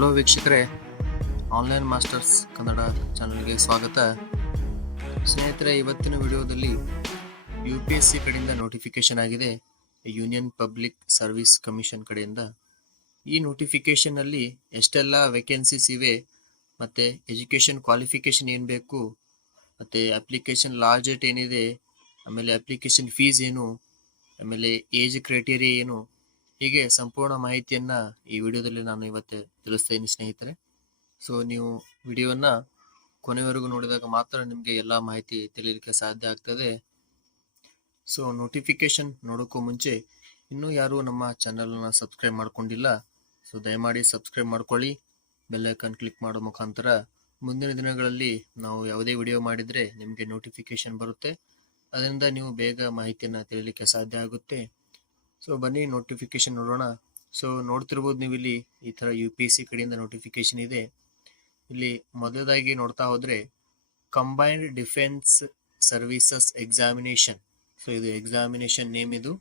Hello ವೀಕ್ಷಕರೇ. Online masters Kannada ಚಾನಲ್ಗೆ ಸ್ವಾಗತ. ಸ್ನೇಹಿತರೆ, ಇವತ್ತಿನ ವಿಡಿಯೋದಲ್ಲಿ ಯು ಪಿ ಎಸ್ ಸಿ ಕಡೆಯಿಂದ ನೋಟಿಫಿಕೇಶನ್ ಆಗಿದೆ. ಯೂನಿಯನ್ ಪಬ್ಲಿಕ್ ಸರ್ವಿಸ್ ಕಮಿಷನ್ ಕಡೆಯಿಂದ. ಈ ನೋಟಿಫಿಕೇಶನಲ್ಲಿ ಎಷ್ಟೆಲ್ಲ ವೇಕೆನ್ಸೀಸ್ ಇವೆ, ಮತ್ತು ಎಜುಕೇಷನ್ ಕ್ವಾಲಿಫಿಕೇಷನ್ ಏನು ಬೇಕು, ಮತ್ತು ಅಪ್ಲಿಕೇಶನ್ ಲಾರ್ಜೆಟ್ ಏನಿದೆ, ಆಮೇಲೆ ಅಪ್ಲಿಕೇಶನ್ ಫೀಸ್ ಏನು, ಆಮೇಲೆ ಏಜ್ ಕ್ರೈಟೀರಿಯಾ ಏನು ಹೀಗೆ ಸಂಪೂರ್ಣ ಮಾಹಿತಿಯನ್ನ ಈ ವಿಡಿಯೋದಲ್ಲಿ ನಾನು ಇವತ್ತು ತಿಳಿಸ್ತೇನೆ ಸ್ನೇಹಿತರೆ. ಸೊ ನೀವು ವಿಡಿಯೋವನ್ನು ಕೊನೆವರೆಗೂ ನೋಡಿದಾಗ ಮಾತ್ರ ನಿಮಗೆ ಎಲ್ಲ ಮಾಹಿತಿ ತಿಳಿಯಲಿಕ್ಕೆ ಸಾಧ್ಯ ಆಗ್ತದೆ. ಸೊ ನೋಟಿಫಿಕೇಶನ್ ನೋಡೋಕ್ಕೂ ಮುಂಚೆ ಇನ್ನೂ ಯಾರು ನಮ್ಮ ಚಾನಲನ್ನು ಸಬ್ಸ್ಕ್ರೈಬ್ ಮಾಡ್ಕೊಂಡಿಲ್ಲ. ಸೊ ದಯಮಾಡಿ ಸಬ್ಸ್ಕ್ರೈಬ್ ಮಾಡ್ಕೊಳ್ಳಿ. ಬೆಲ್ ಐಕಾನ್ ಕ್ಲಿಕ್ ಮಾಡೋ ಮುಖಾಂತರ ಮುಂದಿನ ದಿನಗಳಲ್ಲಿ ನಾವು ಯಾವುದೇ ವಿಡಿಯೋ ಮಾಡಿದರೆ ನಿಮಗೆ ನೋಟಿಫಿಕೇಶನ್ ಬರುತ್ತೆ. ಅದರಿಂದ ನೀವು ಬೇಗ ಮಾಹಿತಿಯನ್ನು ತಿಳಿಯಲಿಕ್ಕೆ ಸಾಧ್ಯ ಆಗುತ್ತೆ. ಸೊ ಬನ್ನಿ ನೋಟಿಫಿಕೇಶನ್ ನೋಡೋಣ. ಸೊ ನೋಡ್ತಿರ್ಬೋದು ನೀವು ಇಲ್ಲಿ ಈ ಥರ ಯು ಪಿ ಎಸ್ ಸಿ ಕಡೆಯಿಂದ ನೋಟಿಫಿಕೇಶನ್ ಇದೆ. ಇಲ್ಲಿ ಮೊದಲದಾಗಿ ನೋಡ್ತಾ ಹೋದರೆ combined defence services examination so ಇದು ಎಕ್ಸಾಮಿನೇಷನ್ ನೇಮ್ ಇದು.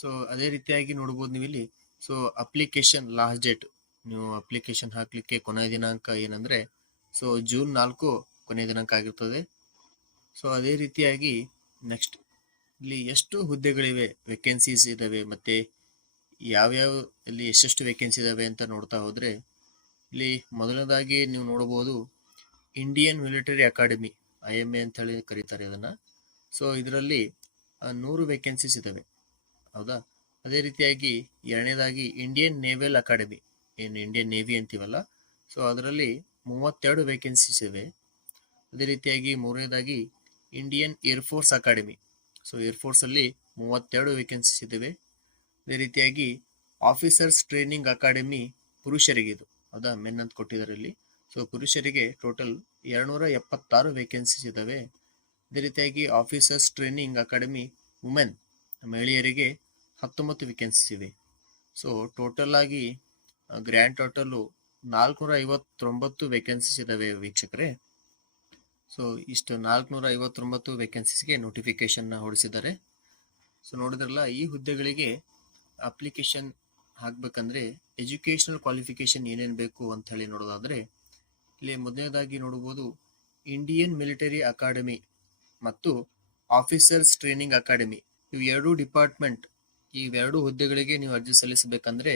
ಸೊ ಅದೇ ರೀತಿಯಾಗಿ ನೋಡ್ಬೋದು ನೀವು ಇಲ್ಲಿ ಸೊ ಅಪ್ಲಿಕೇಶನ್ ಲಾಸ್ಟ್ ಡೇಟ್ ನೀವು ಅಪ್ಲಿಕೇಶನ್ ಹಾಕಲಿಕ್ಕೆ ಕೊನೆಯ ದಿನಾಂಕ ಏನಂದರೆ ಸೊ ಜೂನ್ ನಾಲ್ಕು ಕೊನೆಯ ದಿನಾಂಕ ಆಗಿರ್ತದೆ. ಸೊ ಅದೇ ರೀತಿಯಾಗಿ ನೆಕ್ಸ್ಟ್ ಇಲ್ಲಿ ಎಷ್ಟು ಹುದ್ದೆಗಳಿವೆ ವೇಕೆನ್ಸೀಸ್ ಇದ್ದಾವೆ ಮತ್ತೆ ಯಾವ್ಯಾವ ಇಲ್ಲಿ ಎಷ್ಟೆಷ್ಟು ವೇಕೆನ್ಸಿ ಇದ್ದಾವೆ ಅಂತ ನೋಡ್ತಾ ಹೋದರೆ, ಇಲ್ಲಿ ಮೊದಲನೇದಾಗಿ ನೀವು ನೋಡಬಹುದು Indian military academy I M A ಅಂತ ಹೇಳಿ ಕರೀತಾರೆ ಅದನ್ನ. ಸೊ ಇದರಲ್ಲಿ ನೂರು ವೇಕೆನ್ಸೀಸ್ ಇದಾವೆ. ಹೌದಾ? ಅದೇ ರೀತಿಯಾಗಿ ಎರಡನೇದಾಗಿ ಇಂಡಿಯನ್ ನೇವಲ್ ಅಕಾಡೆಮಿ ಏನು ಇಂಡಿಯನ್ ನೇವಿ ಅಂತೀವಲ್ಲ? ಸೊ ಅದರಲ್ಲಿ ಮೂವತ್ತೆರಡು ವೇಕೆನ್ಸೀಸ್ ಇವೆ. ಅದೇ ರೀತಿಯಾಗಿ ಮೂರನೇದಾಗಿ Indian air force academy so air force ಅಲ್ಲಿ ಮೂವತ್ತೆರಡು ವೇಕೆನ್ಸೀಸ್ ಇದ್ದಾವೆ ಅದೇ ರೀತಿಯಾಗಿ ಆಫೀಸರ್ಸ್ ಟ್ರೈನಿಂಗ್ ಅಕಾಡೆಮಿ ಪುರುಷರಿಗೆ ಇದು. ಹೌದಾ? ಮೆನ್ ಅಂತ ಕೊಟ್ಟಿದ್ದಾರೆ ಇಲ್ಲಿ ಸೊ ಪುರುಷರಿಗೆ ಟೋಟಲ್ ಎರಡ್ನೂರ ಎಪ್ಪತ್ತಾರು ವೇಕೆನ್ಸೀಸ್ ಇದ್ದಾವೆ ಅದೇ ರೀತಿಯಾಗಿ ಆಫೀಸರ್ಸ್ ಟ್ರೈನಿಂಗ್ ಅಕಾಡೆಮಿ ವುಮೆನ್ ಮಹಿಳೆಯರಿಗೆ ಹತ್ತೊಂಬತ್ತು ವೇಕೆನ್ಸೀಸ್ ಇವೆ. ಸೊ ಟೋಟಲ್ ಆಗಿ ಗ್ರ್ಯಾಂಡ್ ಟೋಟಲ್ ನಾಲ್ಕುನೂರ ಐವತ್ತೊಂಬತ್ತು ವೇಕೆನ್ಸೀಸ್ ಇದ್ದಾವೆ ವೀಕ್ಷಕರೇ. ಸೊ ಇಷ್ಟು ನಾಲ್ಕುನೂರ ಐವತ್ತೊಂಬತ್ತು ವೇಕೆನ್ಸೀಸ್ಗೆ ನೋಟಿಫಿಕೇಷನ್ನ ಹೊಡಿಸಿದ್ದಾರೆ. ಸೊ ನೋಡಿದ್ರಲ್ಲ, ಈ ಹುದ್ದೆಗಳಿಗೆ ಅಪ್ಲಿಕೇಶನ್ ಹಾಕ್ಬೇಕಂದ್ರೆ ಎಜುಕೇಶನಲ್ ಕ್ವಾಲಿಫಿಕೇಶನ್ ಏನೇನು ಬೇಕು ಅಂತ ಹೇಳಿ ನೋಡೋದಾದ್ರೆ, ಇಲ್ಲಿ ಮೊದಲನೇದಾಗಿ ನೋಡಬಹುದು ಇಂಡಿಯನ್ ಮಿಲಿಟರಿ ಅಕಾಡೆಮಿ ಮತ್ತು ಆಫೀಸರ್ಸ್ ಟ್ರೈನಿಂಗ್ ಅಕಾಡೆಮಿ ಇವು ಎರಡು ಡಿಪಾರ್ಟ್ಮೆಂಟ್ ಇವೆರಡು ಹುದ್ದೆಗಳಿಗೆ ನೀವು ಅರ್ಜಿ ಸಲ್ಲಿಸಬೇಕಂದ್ರೆ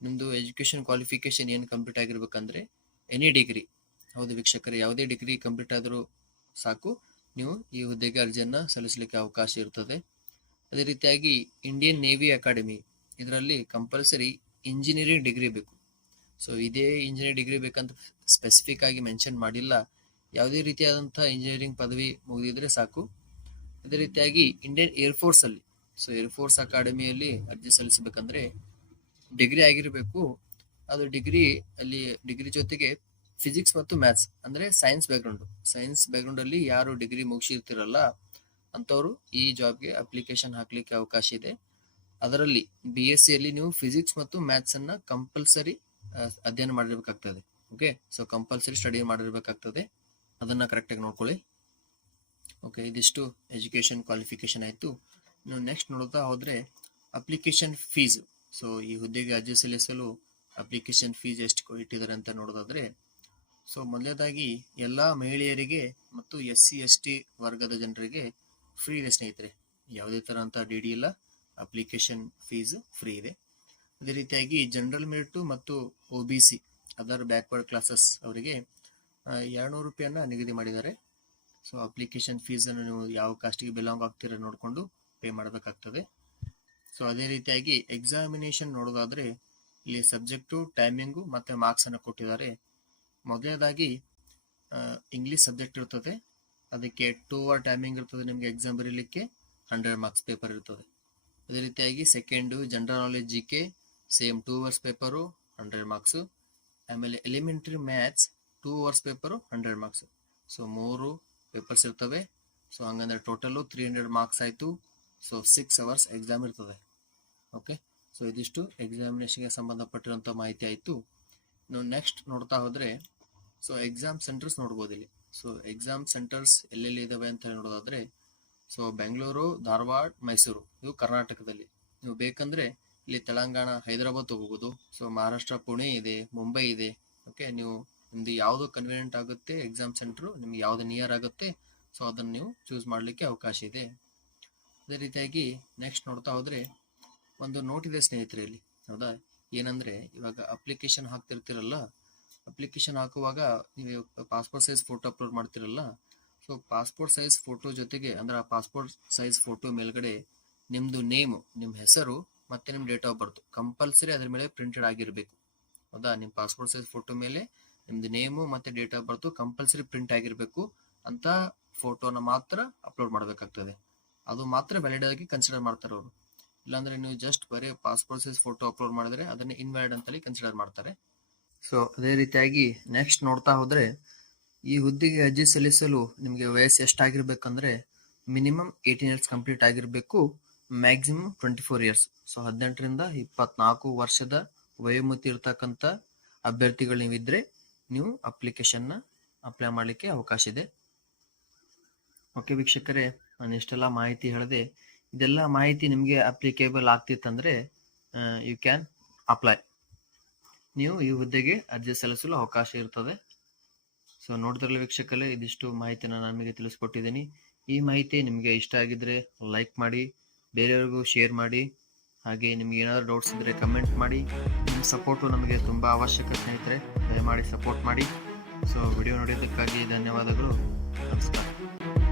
ನಿಮ್ಮದು ಎಜುಕೇಶನ್ ಕ್ವಾಲಿಫಿಕೇಶನ್ ಏನು ಕಂಪ್ಲೀಟ್ ಆಗಿರ್ಬೇಕಂದ್ರೆ ಎನಿ ಡಿಗ್ರಿ ಹೌದು ವೀಕ್ಷಕರೇ, ಯಾವುದೇ ಡಿಗ್ರಿ ಕಂಪ್ಲೀಟ್ ಆದರೂ ಸಾಕು. ನೀವು ಈ ಹುದ್ದೆಗೆ ಅರ್ಜಿಯನ್ನು ಸಲ್ಲಿಸಲಿಕ್ಕೆ ಅವಕಾಶ ಇರ್ತದೆ. ಅದೇ ರೀತಿಯಾಗಿ ಇಂಡಿಯನ್ ನೇವಿ ಅಕಾಡೆಮಿ, ಇದರಲ್ಲಿ ಕಂಪಲ್ಸರಿ ಇಂಜಿನಿಯರಿಂಗ್ ಡಿಗ್ರಿ ಬೇಕು. ಸೊ, ಇದೇ ಇಂಜಿನಿಯರಿಂಗ್ ಡಿಗ್ರಿ ಬೇಕಂತ ಸ್ಪೆಸಿಫಿಕ್ ಆಗಿ ಮೆನ್ಷನ್ ಮಾಡಿಲ್ಲ. ಯಾವುದೇ ರೀತಿಯಾದಂಥ ಇಂಜಿನಿಯರಿಂಗ್ ಪದವಿ ಮುಗಿದಿದ್ರೆ ಸಾಕು. ಅದೇ ರೀತಿಯಾಗಿ ಇಂಡಿಯನ್ ಏರ್ಫೋರ್ಸ್ ಅಲ್ಲಿ, ಸೊ ಏರ್ಫೋರ್ಸ್ ಅಕಾಡೆಮಿಯಲ್ಲಿ ಅರ್ಜಿ ಸಲ್ಲಿಸಬೇಕಂದ್ರೆ ಡಿಗ್ರಿ ಆಗಿರಬೇಕು. ಅದು ಡಿಗ್ರಿ ಅಲ್ಲಿ, ಡಿಗ್ರಿ ಜೊತೆಗೆ ಫಿಸಿಕ್ಸ್ ಮತ್ತು ಮ್ಯಾಥ್ಸ್ ಅಂದ್ರೆ ಸೈನ್ಸ್ ಬ್ಯಾಕ್ಗ್ರೌಂಡ್ ಸೈನ್ಸ್ ಬ್ಯಾಕ್ಗ್ರೌಂಡ್ ಅಲ್ಲಿ ಯಾರು ಡಿಗ್ರಿ ಮುಗಿಸಿರ್ತಿರಲ್ಲ, ಅಂಥವರು ಈ ಜಾಬ್ಗೆ ಅಪ್ಲಿಕೇಶನ್ ಹಾಕ್ಲಿಕ್ಕೆ ಅವಕಾಶ ಇದೆ. ಅದರಲ್ಲಿ ಬಿ ಎಸ್ ಸಿಯಲ್ಲಿ ನೀವು ಫಿಸಿಕ್ಸ್ ಮತ್ತು ಮ್ಯಾಥ್ಸ್ ಅನ್ನ ಕಂಪಲ್ಸರಿ ಅಧ್ಯಯನ ಮಾಡಿರ್ಬೇಕಾಗ್ತದೆ. ಓಕೆ ಸೊ ಕಂಪಲ್ಸರಿ ಸ್ಟಡಿ ಮಾಡಿರ್ಬೇಕಾಗ್ತದೆ. ಅದನ್ನ ಕರೆಕ್ಟಾಗಿ ನೋಡ್ಕೊಳ್ಳಿ. ಓಕೆ ಇದಿಷ್ಟು ಎಜುಕೇಶನ್ ಕ್ವಾಲಿಫಿಕೇಶನ್ ಆಯ್ತು. ನೀವು ನೆಕ್ಸ್ಟ್ ನೋಡ್ತಾ ಹೋದರೆ ಅಪ್ಲಿಕೇಶನ್ ಫೀಸ್ ಸೊ ಈ ಹುದ್ದೆಗೆ ಅರ್ಜಿ ಸಲ್ಲಿಸಲು ಅಪ್ಲಿಕೇಶನ್ ಫೀಸ್ ಎಷ್ಟು ಇಟ್ಟಿದ್ದಾರೆ ಅಂತ ನೋಡೋದಾದ್ರೆ ಸೊ ಮೊದಲನೇದಾಗಿ ಎಲ್ಲ ಮಹಿಳೆಯರಿಗೆ ಮತ್ತು ಎಸ್ ಸಿ ಎಸ್ ಟಿ ವರ್ಗದ ಜನರಿಗೆ ಫ್ರೀ ಇದೆ ಸ್ನೇಹಿತರೆ. ಯಾವುದೇ ಥರ ಅಂತ ಡಿ ಡಿ ಇಲ್ಲ. ಅಪ್ಲಿಕೇಶನ್ ಫೀಸ್ ಫ್ರೀ ಇದೆ. ಅದೇ ರೀತಿಯಾಗಿ ಜನರಲ್ ಮೆರಿಟು ಮತ್ತು O B C other backward classes ಅವರಿಗೆ ಎರಡುನೂರು ರೂಪಾಯಿಯನ್ನು ನಿಗದಿ ಮಾಡಿದ್ದಾರೆ. ಸೊ ಅಪ್ಲಿಕೇಶನ್ ಫೀಸನ್ನು ನೀವು ಯಾವ ಕಾಸ್ಟಿಗೆ ಬಿಲಾಂಗ್ ಆಗ್ತೀರ ನೋಡಿಕೊಂಡು ಪೇ ಮಾಡಬೇಕಾಗ್ತದೆ. ಸೊ ಅದೇ ರೀತಿಯಾಗಿ ಎಕ್ಸಾಮಿನೇಷನ್ ನೋಡೋದಾದರೆ, ಇಲ್ಲಿ ಸಬ್ಜೆಕ್ಟು ಟೈಮಿಂಗು ಮತ್ತು ಮಾರ್ಕ್ಸನ್ನು ಕೊಟ್ಟಿದ್ದಾರೆ. ಮೊದಲನೇದಾಗಿ ಇಂಗ್ಲೀಷ್ ಸಬ್ಜೆಕ್ಟ್ ಇರ್ತದೆ. ಅದಕ್ಕೆ ಟೂ ಅವರ್ ಟೈಮಿಂಗ್ ಇರ್ತದೆ ನಿಮಗೆ ಎಕ್ಸಾಮ್ ಬರೀಲಿಕ್ಕೆ ಹಂಡ್ರೆಡ್ ಮಾರ್ಕ್ಸ್ ಪೇಪರ್ ಇರ್ತದೆ. ಅದೇ ರೀತಿಯಾಗಿ second general knowledge G K same two hours paper hundred marks ಆಮೇಲೆ elementary maths two hours paper hundred marks so ಮೂರು ಪೇಪರ್ಸ್ ಇರ್ತವೆ. ಸೊ ಹಂಗಂದ್ರೆ ಟೋಟಲು ತ್ರೀ ಹಂಡ್ರೆಡ್ ಮಾರ್ಕ್ಸ್ ಆಯಿತು. ಸೊ ಸಿಕ್ಸ್ ಅವರ್ಸ್ ಎಕ್ಸಾಮ್ ಇರ್ತದೆ. Okay so ಇದಿಷ್ಟು ಎಕ್ಸಾಮಿನೇಷನ್ಗೆ ಸಂಬಂಧಪಟ್ಟಿರುವಂಥ ಮಾಹಿತಿ ಆಯಿತು. ನೆಕ್ಸ್ಟ್ ನೋಡ್ತಾ ಹೋದ್ರೆ ಸೊ ಎಕ್ಸಾಮ್ ಸೆಂಟರ್ಸ್ ನೋಡ್ಬೋದು ಇಲ್ಲಿ. ಸೊ ಎಕ್ಸಾಮ್ ಸೆಂಟರ್ಸ್ ಎಲ್ಲೆಲ್ಲಿ ಇದಾವೆ ಅಂತ ಹೇಳಿ ನೋಡೋದಾದ್ರೆ ಸೊ ಬೆಂಗಳೂರು ಧಾರವಾಡ ಮೈಸೂರು ಇದು ಕರ್ನಾಟಕದಲ್ಲಿ. ನೀವು ಬೇಕಂದ್ರೆ ಇಲ್ಲಿ ತೆಲಂಗಾಣ, ಹೈದರಾಬಾದ್ ಹೋಗ್ಬೋದು ಸೊ ಮಹಾರಾಷ್ಟ್ರ, ಪುಣೆ ಇದೆ, ಮುಂಬೈ ಇದೆ. ಓಕೆ ನೀವು ನಿಮ್ದು ಯಾವುದು ಕನ್ವೀನಿಯಂಟ್ ಆಗುತ್ತೆ ಎಕ್ಸಾಮ್ ಸೆಂಟ್ರು ನಿಮ್ಗೆ ಯಾವ್ದು ನಿಯರ್ ಆಗುತ್ತೆ ಸೊ ಅದನ್ನು ನೀವು ಚೂಸ್ ಮಾಡಲಿಕ್ಕೆ ಅವಕಾಶ ಇದೆ. ಅದೇ ರೀತಿಯಾಗಿ ನೆಕ್ಸ್ಟ್ ನೋಡ್ತಾ ಹೋದ್ರೆ, ಒಂದು ನೋಟ್ ಇದೆ ಸ್ನೇಹಿತರೆ ಇಲ್ಲಿ. ಹೌದಾ? ಏನಂದ್ರೆ, ಇವಾಗ ಅಪ್ಲಿಕೇಶನ್ ಹಾಕ್ತಿರ್ತೀರಲ್ಲ ಅಪ್ಲಿಕೇಶನ್ ಹಾಕುವಾಗ ನೀವು ಪಾಸ್ಪೋರ್ಟ್ ಸೈಜ್ ಫೋಟೋ ಅಪ್ಲೋಡ್ ಮಾಡ್ತಿರಲ್ಲ ಸೊ ಪಾಸ್ಪೋರ್ಟ್ ಸೈಜ್ ಫೋಟೋ ಜೊತೆಗೆ ಅಂದ್ರೆ ಆ ಪಾಸ್ಪೋರ್ಟ್ ಸೈಜ್ ಫೋಟೋ ಮೇಲ್ಗಡೆ ನಿಮ್ದು ನೇಮು ನಿಮ್ಮ ಹೆಸರು ಮತ್ತೆ ನಿಮ್ಮ ಡೇಟ್ ಆಫ್ ಬರ್ತ್ ಕಂಪಲ್ಸರಿ ಅದ್ರ ಮೇಲೆ ಪ್ರಿಂಟೆಡ್ ಆಗಿರಬೇಕು. ಹೌದಾ? ನಿಮ್ಮ ಪಾಸ್ಪೋರ್ಟ್ ಸೈಜ್ ಫೋಟೋ ಮೇಲೆ ನಿಮ್ದು ನೇಮು ಮತ್ತೆ date of birth compulsory print ಆಗಿರಬೇಕು ಅಂತ ಫೋಟೋನ ಮಾತ್ರ ಅಪ್ಲೋಡ್ ಮಾಡಬೇಕಾಗ್ತದೆ. ಅದು ಮಾತ್ರ ವ್ಯಾಲಿಡ್ ಆಗಿ ಕನ್ಸಿಡರ್ ಮಾಡ್ತಾರೆ ಅವರು. ಇಲ್ಲಾಂದ್ರೆ ನೀವು ಜಸ್ಟ್ ಬರೀ ಪಾಸ್ಪೋರ್ಟ್ ಸೈಜ್ ಫೋಟೋ ಅಪ್ಲೋಡ್ ಮಾಡಿದ್ರೆ ಅದನ್ನ ಇನ್ವ್ಯಾಲಿಡ್ ಅಂತಲೇ ಕನ್ಸಿಡರ್ ಮಾಡ್ತಾರೆ. ಸೊ ಅದೇ ರೀತಿಯಾಗಿ ನೆಕ್ಸ್ಟ್ ನೋಡ್ತಾ ಹೋದ್ರೆ, ಈ ಹುದ್ದೆಗೆ ಅರ್ಜಿ ಸಲ್ಲಿಸಲು ನಿಮಗೆ ವಯಸ್ಸು ಎಷ್ಟಾಗಿರ್ಬೇಕಂದ್ರೆ ಮಿನಿಮಮ್ ಏಯ್ಟೀನ್ ಇಯರ್ಸ್ ಕಂಪ್ಲೀಟ್ ಆಗಿರಬೇಕು maximum twenty four years so ಹದಿನೆಂಟರಿಂದ ಇಪ್ಪತ್ನಾಲ್ಕು ವರ್ಷದ ವಯೋಮಿತಿ ಇರ್ತಕ್ಕಂಥ ಅಭ್ಯರ್ಥಿಗಳು ನೀವಿದ್ರೆ, ನೀವು ಅಪ್ಲಿಕೇಶನ್ನ ಅಪ್ಲೈ ಮಾಡಲಿಕ್ಕೆ ಅವಕಾಶ ಇದೆ. ಓಕೆ ವೀಕ್ಷಕರೇ, ನಾನು ಇಷ್ಟೆಲ್ಲ ಮಾಹಿತಿ ಹೇಳಿದೆ. ಇದೆಲ್ಲ ಮಾಹಿತಿ ನಿಮಗೆ ಅಪ್ಲಿಕೇಬಲ್ ಆಗ್ತಿತ್ತಂದ್ರೆ ಯು ಕ್ಯಾನ್ ಅಪ್ಲೈ ನೀವು ಈ ಹುದ್ದೆಗೆ ಅರ್ಜಿ ಸಲ್ಲಿಸಲು ಅವಕಾಶ ಇರ್ತದೆ. ಸೊ ನೋಡಿದ್ರಲ್ಲ ವೀಕ್ಷಕರೇ, ಇದಿಷ್ಟು ಮಾಹಿತಿನ ನಿಮಗೆ ತಿಳಿಸ್ಕೊಟ್ಟಿದ್ದೀನಿ. ಈ ಮಾಹಿತಿ ನಿಮಗೆ ಇಷ್ಟ ಆಗಿದ್ರೆ ಲೈಕ್ ಮಾಡಿ, ಬೇರೆಯವ್ರಿಗೂ ಶೇರ್ ಮಾಡಿ, ಹಾಗೆ ನಿಮ್ಗೆ ಏನಾದರೂ ಡೌಟ್ಸ್ ಇದ್ದರೆ ಕಮೆಂಟ್ ಮಾಡಿ. ನಿಮ್ಮ ಸಪೋರ್ಟು ನಮಗೆ ತುಂಬ ಅವಶ್ಯಕ ಸ್ನೇಹಿತರೆ, ದಯಮಾಡಿ ಸಪೋರ್ಟ್ ಮಾಡಿ. ಸೊ ವಿಡಿಯೋ ನೋಡಿದ್ದಕ್ಕಾಗಿ ಧನ್ಯವಾದಗಳು. ನಮಸ್ಕಾರ.